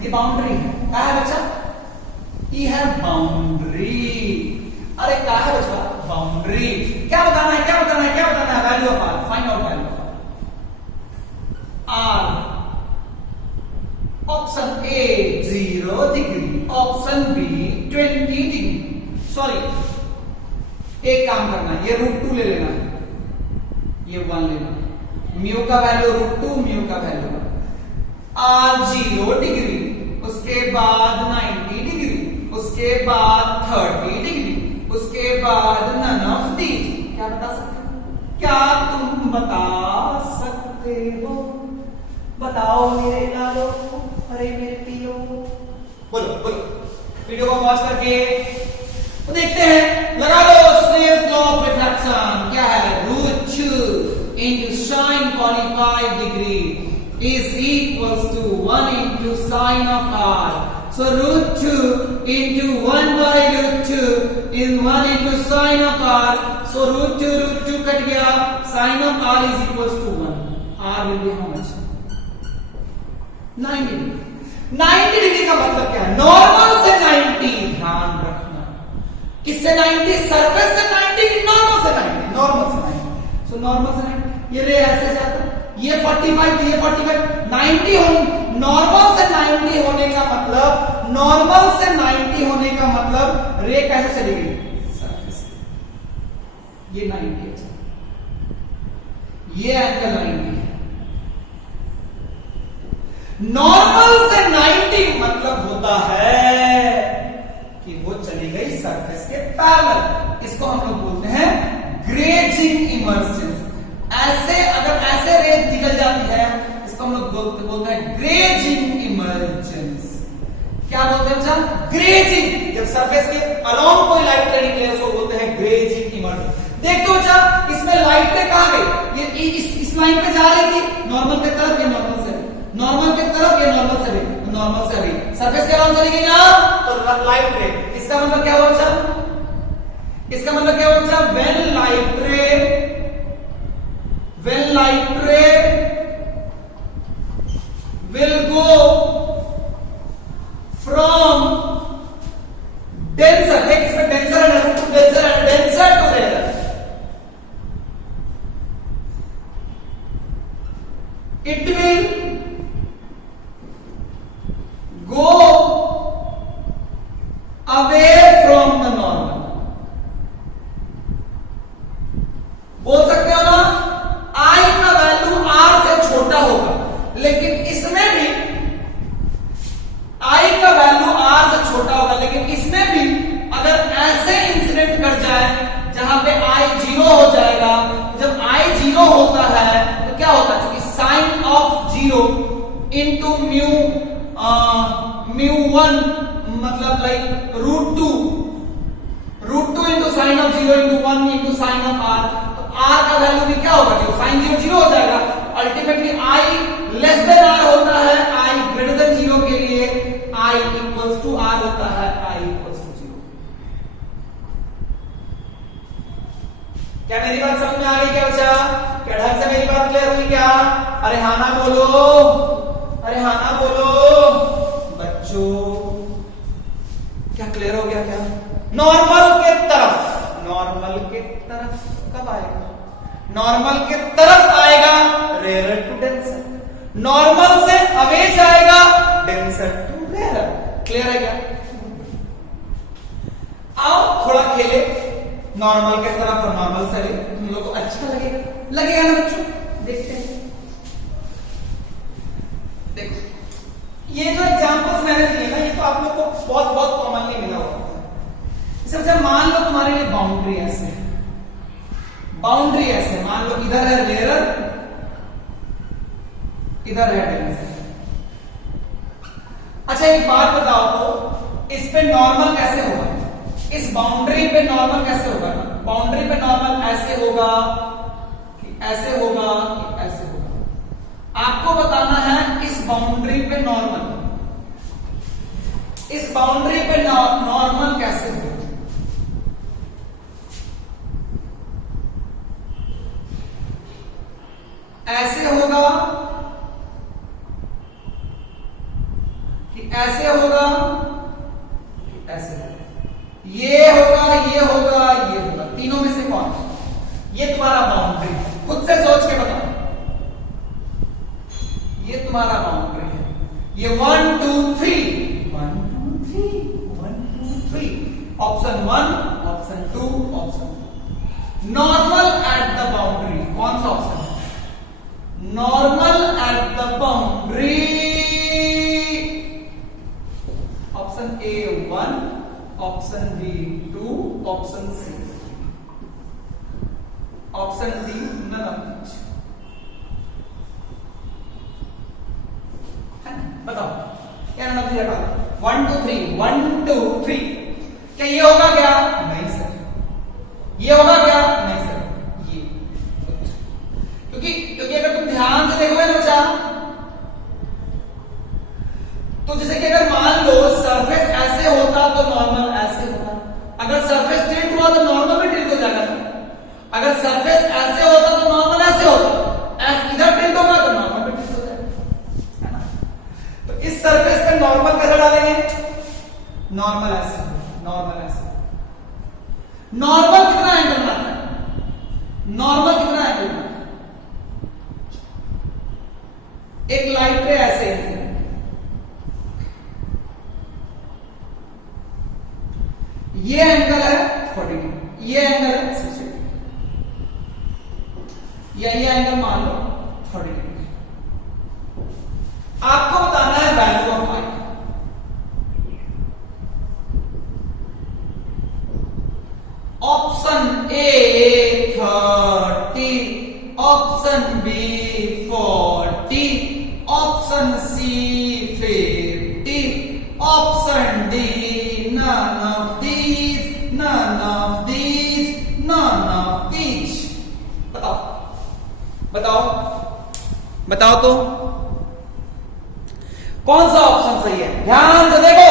ये बाउंड्री है। क्या है बच्चा? ये है बाउंड्री। अरे क्या है बच्चा? बाउंड्री। क्या बताना है? क्या बताना है? क्या बताना है? Value of R, find out value of R. Option A 0 degree, option B 20 degree. Sorry, एक काम करना, ये √2 ले लेना, ये 1 लेना, म्यू का वैल्यू √2, म्यू का वैल्यू R 0 डिग्री, उसके बाद 90 डिग्री, उसके बाद 30 डिग्री, उसके बाद नन ऑफ दीज। क्या बता सकते हो? क्या तुम बता सकते हो? बताओ मेरे लालो, अरे मेरे पियो, बोलो बोलो। वीडियो को पॉज करके तो देखते हैं, लगा लो स्नेल लॉ ऑफ रिफ्लेक्शन। क्या है? Sine of R. So root 2 into 1 by root 2 is 1 into sine of R. So root 2 cut गया, sine of R is equal to 1। R will be how much? 90 degree. 90 degree का मतलब क्या है? Normal से 90, ध्यान रखना। किससे 90? सरफेस से 90 कि नॉर्मल से 90? नॉर्मल से 90। सो नॉर्मल से 90, ये रे ऐसे जाता है, ये 45, ये 45, 90 हो। नॉर्मल से 90 होने का मतलब, नॉर्मल से 90 होने का मतलब रे कैसे चली गई? सरफेस से। ये 90 है, ये एंगल 90 है। नॉर्मल से 90 मतलब होता है कि वो चली गई सरफेस के पैरेलल। इसको हम लोग बोलते हैं ग्रेजिंग इमर्जेंस। ऐसे अगर ऐसे रे निकल जाती है, इसको हम लोग बोलते हैं ग्रेजिंग इमर्जेंस। क्या बोलते हैं बच्चा? ग्रेजिंग। जब सरफेस के अलोंग कोई लाइट रे निकले उसको बोलते हैं ग्रेजिंग इमर्जेंस। देखो बच्चा, इसमें लाइट रे कहां गई? ये इस लाइन पे जा रही थी, नॉर्मल की तरफ, ये नॉर्मल से, नॉर्मल की तरफ, ये नॉर्मल से, नॉर्मल से गई, सरफेस के अलोंग चली गई ना, तो लाइट रे। इसका मतलब क्या हुआ बच्चा? इसका मतलब क्या हुआ बच्चा? When light ray will go from denser, देख इसमें denser है, denser to rarer, it will go away from the normal। बोल सकते हो ना, I का वैल्यू R से छोटा होगा, लेकिन इसमें भी I का वैल्यू R से छोटा होगा, लेकिन इसमें भी अगर ऐसे इंसिडेंट कर जाए जहां पे I 0 हो जाएगा। जब I 0 होता है तो क्या होता है? क्योंकि साइन ऑफ 0 इंटू म्यू 1 मतलब like root 2 into sine of 0 into 1 into sine of R। R का वैल्यू भी क्या होगा? जो साइन 0 हो जाएगा। Ultimately I less than R होता है, I ग्रेटर देन 0 के लिए I इक्वल्स टू R होता है, I इक्वल्स टू 0। क्या मेरी बात समझ में आ गई क्या बच्चा? क्या ढंग से मेरी बात क्लियर हुई क्या? अरे हाँ ना बोलो, अरे हाँ ना बोलो बच्चों। क्या क्लियर हो गया क्या? नॉर्मल के तरफ कब आएगा? नॉर्मल के तरफ आएगा रेयर टू डेंसर, नॉर्मल से अवे जाएगा डेंसर टू रेयर। क्लियर है क्या? आओ थोड़ा खेले नॉर्मल के तरफ और नॉर्मल से अवे, तुम लोग को अच्छा लगेगा ना बच्चों? देखते हैं। देखो ये जो एग्जांपल्स मैंने दिए ना, ये तो आप लोग को बहुत बहुत कॉमनली मिला होगा। जब मान लो तुम्हारे लिए बाउंड्री ऐसे है, बाउंड्री ऐसे मान लो, इधर है रेयर, इधर है डेंसर। अच्छा एक बात बताओ तो, इस पे नॉर्मल कैसे होगा? इस बाउंड्री पे नॉर्मल कैसे होगा? बाउंड्री पे नॉर्मल ऐसे होगा कि ऐसे होगा कि ऐसे होगा? आपको बताना है इस बाउंड्री पे नॉर्मल, इस बाउंड्री पे नॉर्मल कैसे होगा? ऐसे होगा कि ऐसे होगा कि ऐसे होगा? ये होगा, ये होगा, ये होगा, तीनों में से कौन? ये तुम्हारा बाउंड्री, खुद से सोच के बताओ। ये तुम्हारा बाउंड्री है, ये 1 2 3 1 2 3 1 2 3, option 1, option 2, option. Normal at the boundary कौन सा option? Normal at the boundary, option A 1, option B 2, option C, option D none of this. बताओ क्या नन ऑफ दिस? 1 2 3 1 2 3, क्या ये होगा क्या? नहीं सर। ये होगा क्या? नहीं सर। ये क्योंकि अगर तुम ध्यान से देखोगे ना बच्चा, तो ऐसे होता तो नॉर्मल ऐसे होता, ऐसे इधर टिल्ट होगा तो नॉर्मल पे टिल्ट हो जाएगा, है ना। तो इस सरफेस पे नॉर्मल कैसे डालेंगे, नॉर्मल ऐसे, नॉर्मल ऐसे। नॉर्मल कितना एंगल मारना है, नॉर्मल कितना एंगल मारना है, एक लाइट रे ऐसे ये एंगल है 40 डिग्री, ये एंगल है 60 डिग्री, या ये एंगल मान लो 30 डिग्री। आपको बताना है value of I. Option A 30, option B 40, option C 50, option D none of these, none of these, none of these। बताओ बताओ बताओ तो कौन सा ऑप्शन सही है, ध्यान से देखो,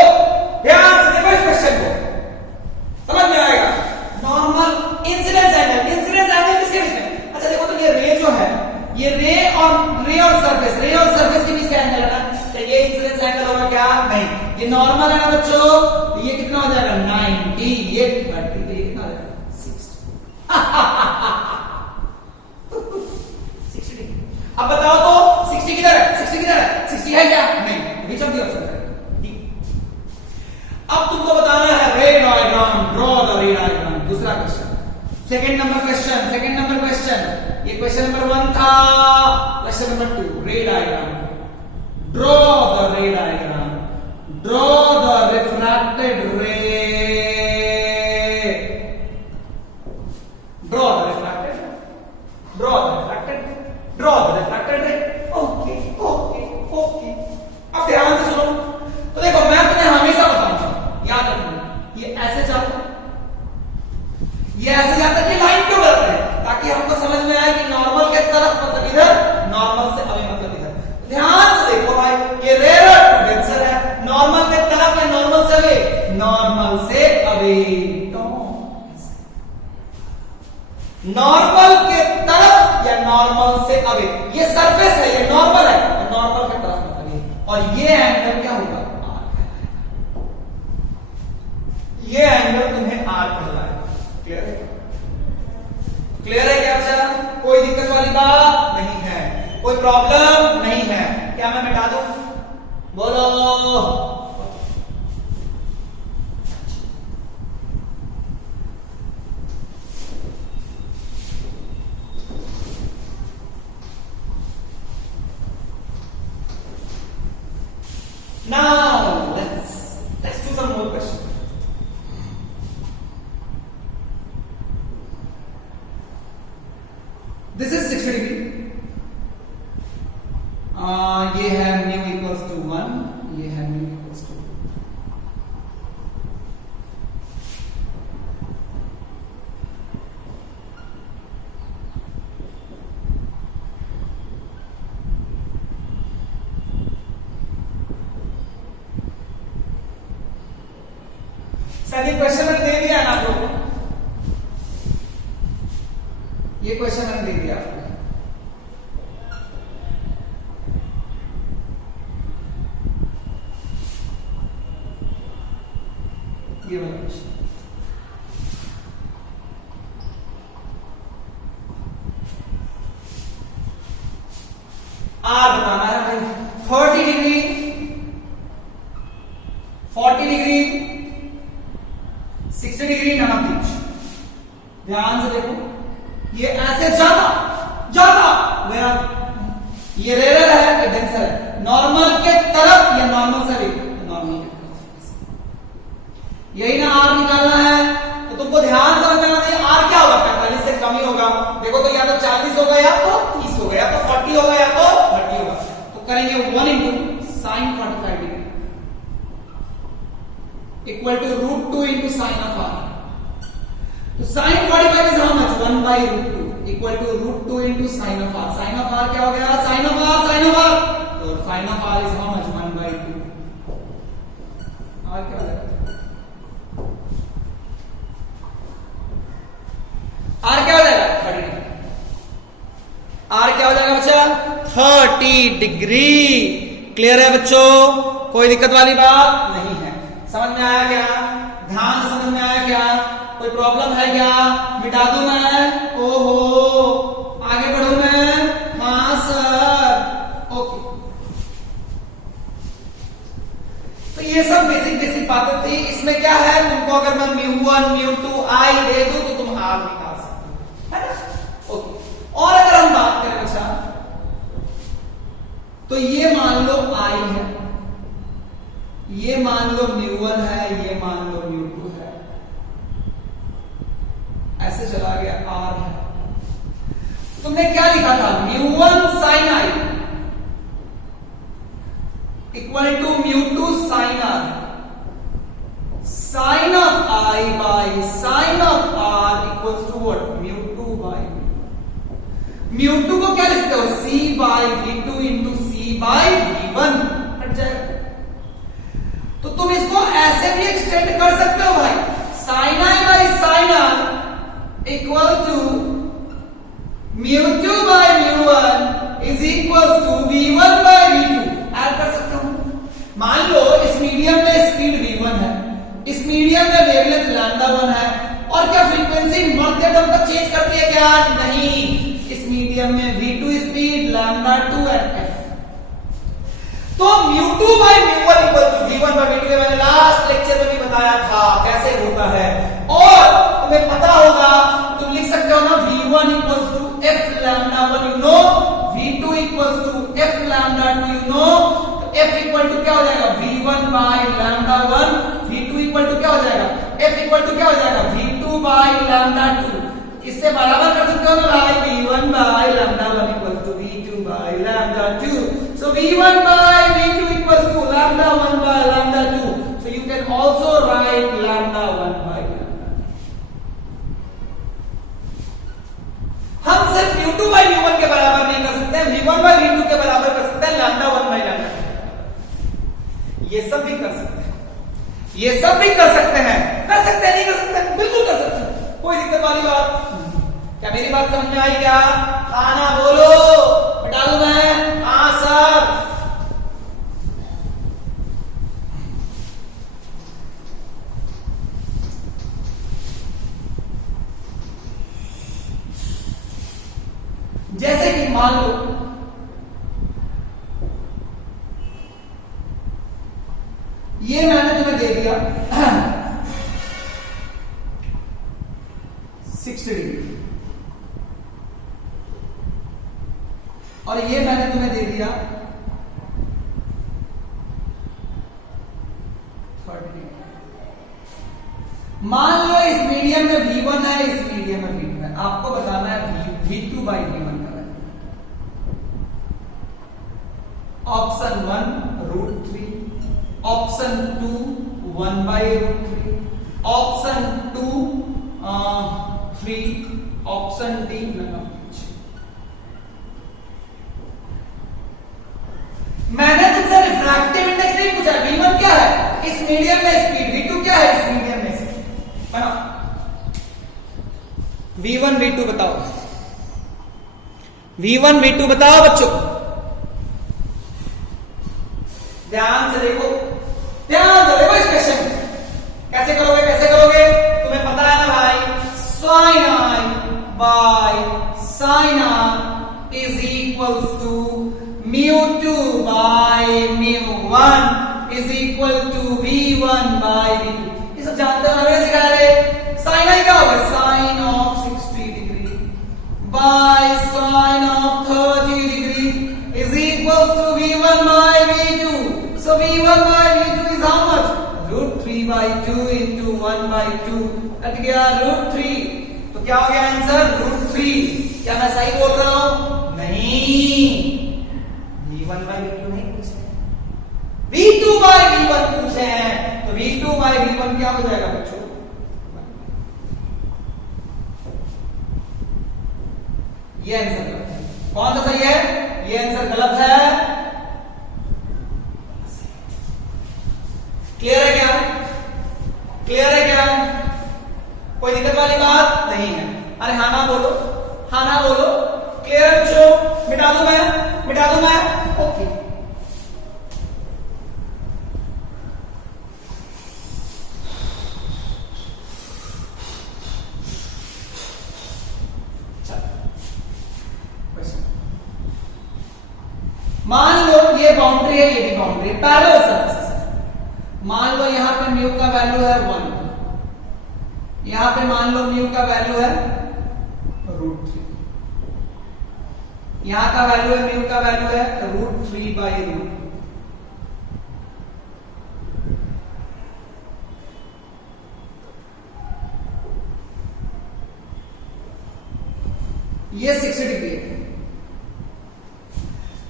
ध्यान से देखो इस क्वेश्चन को, समझ में आएगा। Normal incidence angle, incidence angle किसके बीच में, अच्छा देखो तो ये रे जो है, ये रे और सरफेस, रे और सरफेस के बीच का एंगल है ना, तो ये इंसिडेंस एंगल होगा क्या, नहीं, ये नॉर्मल है ना बच्चों, ये कितना हो जाएगा 90, ये 30, तो ये कितना हो जाएगा 60 डिग्री। अब बताओ तो 60 किधर है, 60 किधर है, 60 है क्या, नहीं, बीच ऑफ द ऑप्शन है। अब तुमको बताना है ray diagram, draw the ray diagram. दूसरा question, second number question, second number question, ये क्वेश्चन नंबर 1 था, question number 2 ray diagram. Draw the ray diagram, draw the refracted ray, draw the refracted, draw the refracted, draw the refracted ray. Okay okay okay, अब ध्यान से सुनो, तो देखो मैं तुम्हें हमेशा बताऊंगा, याद रखना, ये ऐसे जाता है, ये ऐसे जाता है, कि लाइन क्यों करते हैं, ताकि हमको समझ में आए कि नॉर्मल के तरफ मतलब इधर, नॉर्मल से अवे मतलब इधर। ध्यान से देखो भाई, ये रेयर डेंसर है, नॉर्मल के तरफ या नॉर्मल से अवे, नॉर्मल से अवे, नॉर्मल के तरफ या नॉर्मल से अवे, ये सरफेस है, ये नॉर्मल है, नॉर्मल के तरफ मतलब ये, और ये एंगल क्या होगा, ये एंगल तुम्हें आर कहलाएगा। क्लियर है, क्लियर है क्या बच्चा, कोई दिक्कत वाली बात नहीं है, कोई प्रॉब्लम नहीं है, क्या मैं मिटा दूं, बोलो। Now let's do some more questions. This is 60 degree. ये है mu equals to 1, ये है mu equals to 2। सभी क्वेश्चन मैंने दे दिया ना आप लोगों को, ये क्वेश्चन मैंने दे दिया आपको, ये वाला क्वेश्चन। आर बताना है भाई, 30 degree, 40 degree, 60 degree, none of these. ध्यान से देखो, ये ऐसे जाता जाता, ये रेयर है, ये डेंसर है, नॉर्मल के तरफ या नॉर्मल से नॉर्मल के तरफ, यही ना आर निकालना है, तो तुमको ध्यान से बताना चाहिए आर क्या होगा, 45 से कम ही होगा। देखो तो या तो 40 होगा, या तो 30 होगा, या तो 40 होगा, या तो 30 होगा, तो करेंगे 1 into sine 45 degree equal to √2 into sine of R. तो sine 45 is how much, 1 by √2 equal to √2 into sine of R. Sine of R क्या हो गया, sine of R, sine of R, तो sine of R is how much, 1 by 2। R क्या हो गया, are क्या हो जाएगा 30 डिग्री। आर क्या हो जाएगा बच्चा 30 डिग्री। क्लियर है बच्चों, कोई दिक्कत वाली बात नहीं है। समझ में आया क्या? ध्यान से समझ में आया क्या? कोई प्रॉब्लम है क्या? मिटा दूं मैं? ओहो, आगे बढ़ू मैं? हाँ सर, ओके। तो ये सब बेसिक बातें थी। इसमें क्या है, तुमको अगर मैं μ1 μ2 I दे दूं तो तुम R निकाल सकते हो, है ना? ओके। और अगर हम बात करें बच्चा, तो ये मान लो I है, ये मान लो μ1 है, ये मान लो μ2 है, ऐसे चला गया R है। तुमने क्या लिखा था? μ1 sin I equal to μ2 sin R। sin of I by sin of R equals to what? μ2 by μ2 को क्या लिखते हो? C by V2 into C by V1 हट जाएगा। तो तुम इसको ऐसे भी एक्सटेंड कर सकते हो भाई, sin I by sin R equal to μ2 by μ1 is equal to V1 by V2। Add कर सकते हो। मान लो इस मीडियम में स्पीड V1 है, इस मीडियम में वेवलेंथ λ1 है, और क्या फ्रीक्वेंसी मरते दम तक चेंज करती है क्या? नहीं, इस मीडियम में V2 स्पीड λ2 है f। तो μ2 by μ1 equal to V1 by V2 मैंने लास्ट लेक्चर में भी बताया था कैसे होता है, और तुम्हें पता होगा, तुम लिख सकते हो ना V1 equals to f λ1 you know, V2 equals to f λ2 you know. तो f इक्वल टू क्या हो जाएगा? V1 by λ1। V2 equal to क्या हो जाएगा? f इक्वल टू क्या हो जाएगा? V2 by λ2। इससे बराबर कर सकते हो ना भाई, V1 by λ1 equals to V2 by λ2। So V1 by V2 equals to λ1 by λ2. So you can also write λ1 by λ2. हम सिर्फ μ2 by μ1 के बराबर नहीं कर सकते, V1 by V2 के बराबर कर सकते हैं, λ1 by λ2। ये सब भी कर सकते हैं, ये सब भी कर सकते हैं, कर सकते हैं, नहीं कर सकते, बिल्कुल कर सकते हैं, कोई दिक्कत वाली बात। क्या मेरी बात समझ में आई क्या? हाँ ना बोलो, बता दूं मैं? हाँ सर। जैसे कि मान लो ये मैंने तुम्हें दे दिया 60 डिग्री, और ये मैंने तुम्हें दे दिया 30 डिग्री। मान लो इस मीडियम में V1 है, इस मीडियम में V2 है, आपको बताना है V2 by V1 का वैल्यू। Option 1 √3, option 2 1 by √3, option 2 3, option D none of which. मैंने तुमसे रिफ्रैक्टिव इंडेक्स नहीं पूछा, V1 क्या है इस मीडियम में स्पीड, V2 क्या है इस मीडियम में स्पीड, बनाओ। V1 V2 बताओ, V1 V2 बताओ बच्चों, ध्यान से देखो, ध्यान से देखो इस क्वेश्चन। कैसे करोगे, कैसे करोगे? तुम्हें पता है ना भाई, sin I by sin R is equals to μ2 by μ1 is equal to V1 by V2। ये सब जानते हो ना, मैंने सिखा रहे। sin I क्या होगा? sin of 60 degree by sin of 30 degree is equals to V1 by V2। So V1 by V2 is how much? √3 by 2 into 1 by 2 cut गया √3। तो क्या हो गया आंसर? √3। क्या मैं सही बोल रहा हूं? नहीं, V1 by V2 नहीं पूछे, V2 by V1 पूछे हैं। तो V2 by V1 क्या हो जाएगा बच्चों? ये आंसर गलत है। कौन सा सही है? ये आंसर गलत है। क्लियर है क्या? क्लियर है क्या? कोई दिक्कत वाली बात नहीं है? अरे हाँ ना बोलो, हाँ ना बोलो। क्लियर है बच्चों? मिटा दूं मैं ओके। मान लो ये बाउंड्री है, ये भी बाउंड्री है, पैरेलल सरफेसेस। मान लो यहां पे म्यू का वैल्यू है 1, यहां पे मान लो म्यू का वैल्यू है √3, यहां का वैल्यू है म्यू का वैल्यू है √3/√। ये 60 डिग्री है।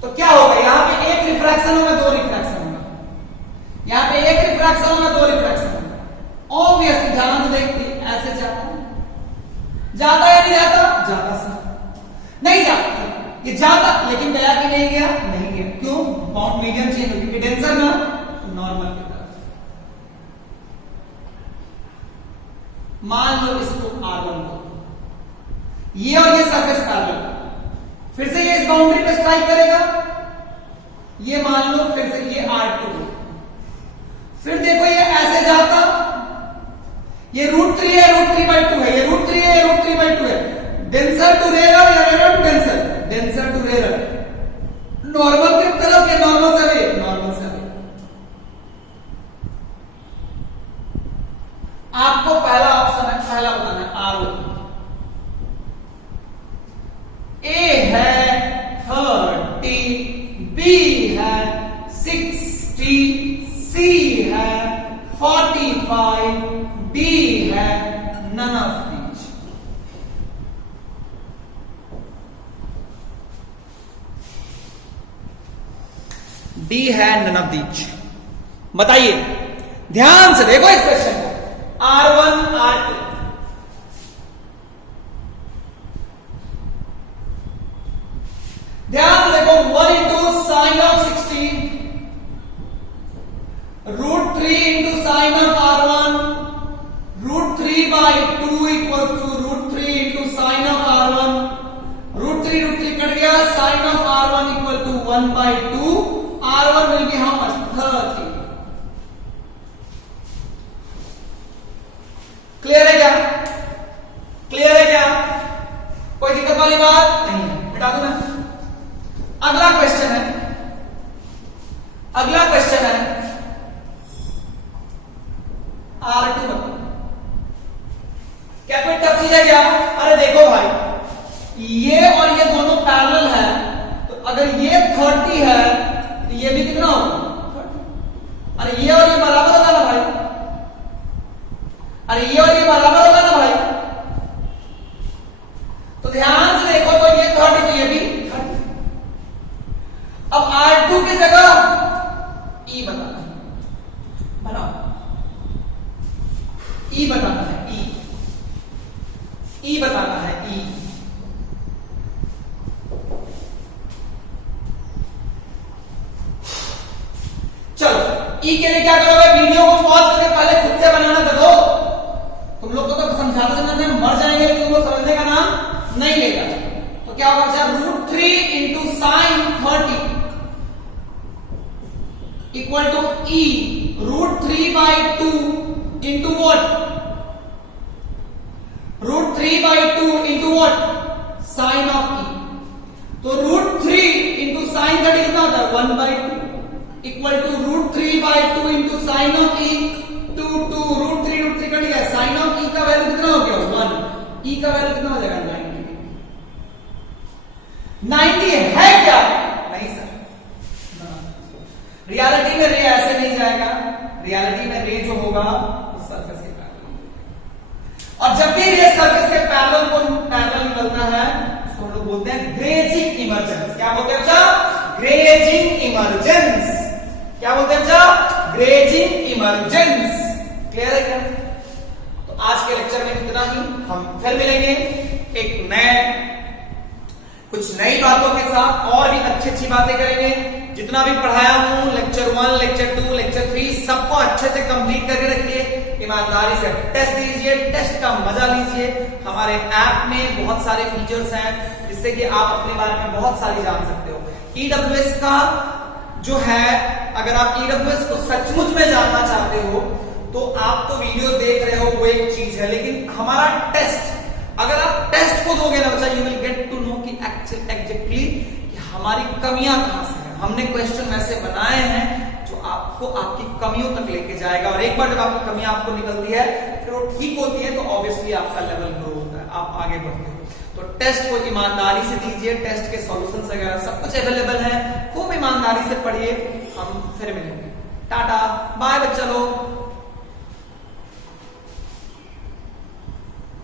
तो क्या होगा, यहां पे एक रिफ्रैक्शन होगा, दो रिफ्रैक्शन होगा, यहां पे एक रिफ्रैक्शन होगा, दो रिफ्रैक्शन होगा। ऑब्वियसली ध्यान से देखती ऐसे जाता है नहीं जाता? जाता सर, नहीं जाता, ये जाता, लेकिन गया कि नहीं गया? नहीं गया। क्यों? बाउंड मीडियम चेंज होगी, डेंसर ना नॉर्मल की तरफ। मान लो इसको R1 लो, ये और ये सरफेस पैरेलल, फिर से ये इस बाउंड्री पे स्ट्राइक करेगा, ये मान लो फिर से ये R2, फिर देखो ये ऐसे जाता, ये √3 है, √3/2 है, ये √3 है, √3/2 है, डेंसर टू रेयर या rare to denser, denser to rare, normal की तरफ या नॉर्मल से अवे, नॉर्मल से अवे। आपको पहला ऑप्शन है, पहला बताना है R1। ए है 30, बी है 60, सी है 45, डी है none of these। डी है none of these। बताइए, ध्यान से देखो इस क्वेश्चन को, R1 R2, ध्यान से देखो, 1 into sin of 60, √3 into sin of R1, √3/2 equals to √3 into sin of R1, √3 cut गया, sin of R1 equal to 1/2, R1 will be how much? 30। Clear है क्या? क्लियर है क्या? कोई दिक्कत वाली बात नहीं है, मिटा दूं मैं। अगला क्वेश्चन है, अगला क्वेश्चन है R2 बताओ। क्या कोई टफ चीज है क्या? अरे देखो भाई, ये और ये दोनों पैरेलल है, तो अगर ये 30 है तो ये भी कितना होगा? 30। अरे ये और ये बराबर होगा ना भाई, अरे ये और ये बराबर होगा ना भाई, तो ध्यान से देखो, तो ये 30 तो ये भी 30। अब R2 की जगह E बताना है, बनाओ, E बताना है, E बताना है, E। चलो E के लिए क्या करोगे, वीडियो को पॉज करके पहले खुद से बनाना दो। तुम लोग को तो समझाते समझाते मर जाएंगे, तुम लोग समझने का नाम नहीं लेगा। तो क्या होगा, √3 into sin 30 equal to E √3/2 into what? √3/2 into what? Sin of E। तो √3 into sin 30 कितना होता है? 1/2 equal to √3/2 into sin of E 2 √3 cut गया, sin of E का वैल्यू कितना हो गया? 1। E का वैल्यू कितना हो जाएगा? 90 है क्या? नहीं सर, रियलिटी में रे ऐसे नहीं जाएगा, रियलिटी में रे जो होगा उस सरफेस के पैरेलल, और जब भी रे सरफेस के पैरेलल निकलता है उसको लोग बोलते हैं ग्रेजिंग इमर्जेंस। क्या बोलते हैं बच्चा? Grazing emergence. क्या बोलते हैं बच्चा? Grazing emergence. क्लियर है क्या? तो आज के लेक्चर में इतना ही, हम फिर मिलेंगे एक नए कुछ नई बातों के साथ, और भी अच्छी बातें करेंगे। जितना भी पढ़ाया हूं लेक्चर 1, लेक्चर 2, लेक्चर 3 सबको अच्छे से कंप्लीट करके रखिए। ईमानदारी से टेस्ट दीजिए, टेस्ट का मजा लीजिए। हमारे ऐप में बहुत सारे फीचर्स हैं जिससे कि आप अपने बारे में बहुत सारी जान सकते हो। ईडब्ल्यूएस का जो है, अगर आप ईडब्ल्यूएस को सचमुच में जानना चाहते हो तो आप तो वीडियो देख रहे हो, वो एक चीज है, लेकिन हमारा टेस्ट, अगर आप टेस्ट को दोगे ना बच्चा, you will get to know कि एग्जैक्टली हमारी कमियां कहां से हैं। हमने क्वेश्चन ऐसे बनाए हैं जो आपको आपकी कमियों तक लेके जाएगा, और एक बार जब आपकी कमियां आपको निकलती है फिर वो ठीक होती है तो ऑब्वियसली आपका लेवल ग्रो होता है, आप आगे बढ़ते हो। तो टेस्ट को ईमानदारी से दीजिए, टेस्ट के सॉल्यूशंस वगैरह सब कुछ अवेलेबल है, खूब ईमानदारी से पढ़िए। हम फिर मिलेंगे, टाटा बाय बच्चा लोग।